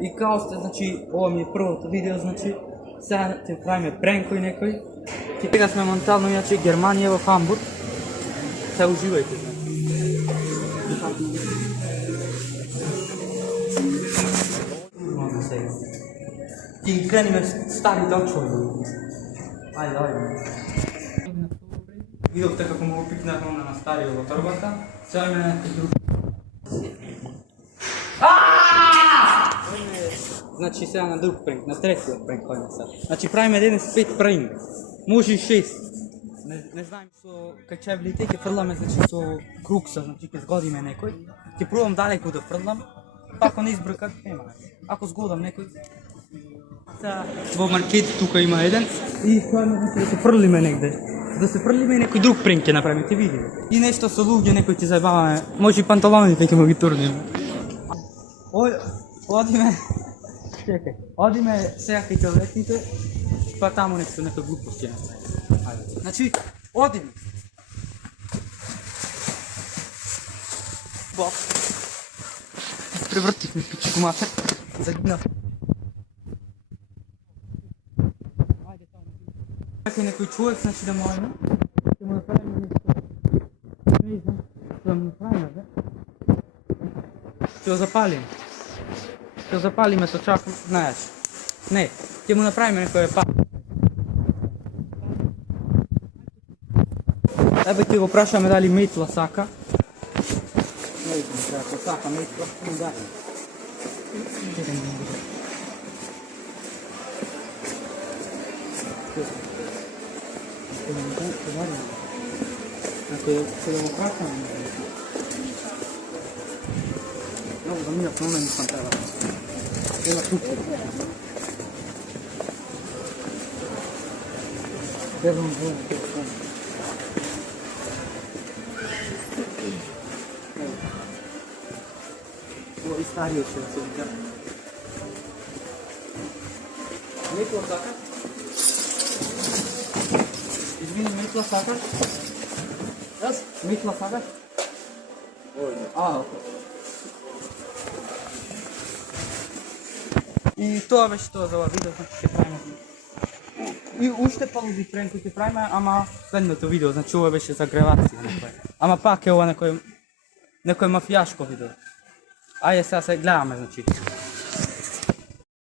И као сте, значи, ова ми е првото видео, значи, сега ќе правиме пренкој некој. Сега сме моментално, иначе, Германија во Хамбург. Сега уживајте, значи. Ти крениме стари дочови. Ајде, ајде. Видовте како му го пикнахме на стариот во торбата. Сега име некој друг. Значи сега на друг пренк, на третиот пренк кој сега. Значи правиме денес 5 пренк. Може и 6. Не знаем со качевлите ќе фрламе, значи со крукса, значи ќе згодиме некој. Ќе пробам далеку да фрлам. Ако не избркат, нема. Ако згодам некој. Во маркет тука има еден и искаме да се фрлиме негде. Да се фрлиме некој друг пренк ќе направиме, ќе видиме. И нешто со луѓе некој ќе заебаваме. Може и панталоните ќе му ги турниме. Одиме. Чекај. Одиме сега кај тоалетните, па таму некој глупост ќе направиме. Ајде. Значи, одиме. Бог. Превртихме пичку матер. Загинав. Кај некој човек, значи да можеме, ќе му направиме нешто. Не знам, ќе му направиме, бе. Ќе го запалиме. Ќе го запалиме со чако, знаеш. Не, ќе му направиме некој пак. Ебе ќе го прашаме дали метла сака. Не знам, ако сака метла, да. Ако се да го прашаме, много да минат на мен фантава. Ела тук. Дервам вълна, телефон. Това и стариот ще да се видя. Метла сакаш? Извини, метла сакаш? Јас? Метла сакаш? Окей. И тоа беше тоа за ова видео, значи ќе правиме. И уште полуди пренко ќе правиме, ама следното видео, значи ова беше за гревација некој. Ама пак е ова некој мафијашко видео. Ајде сега се гледаме, значи.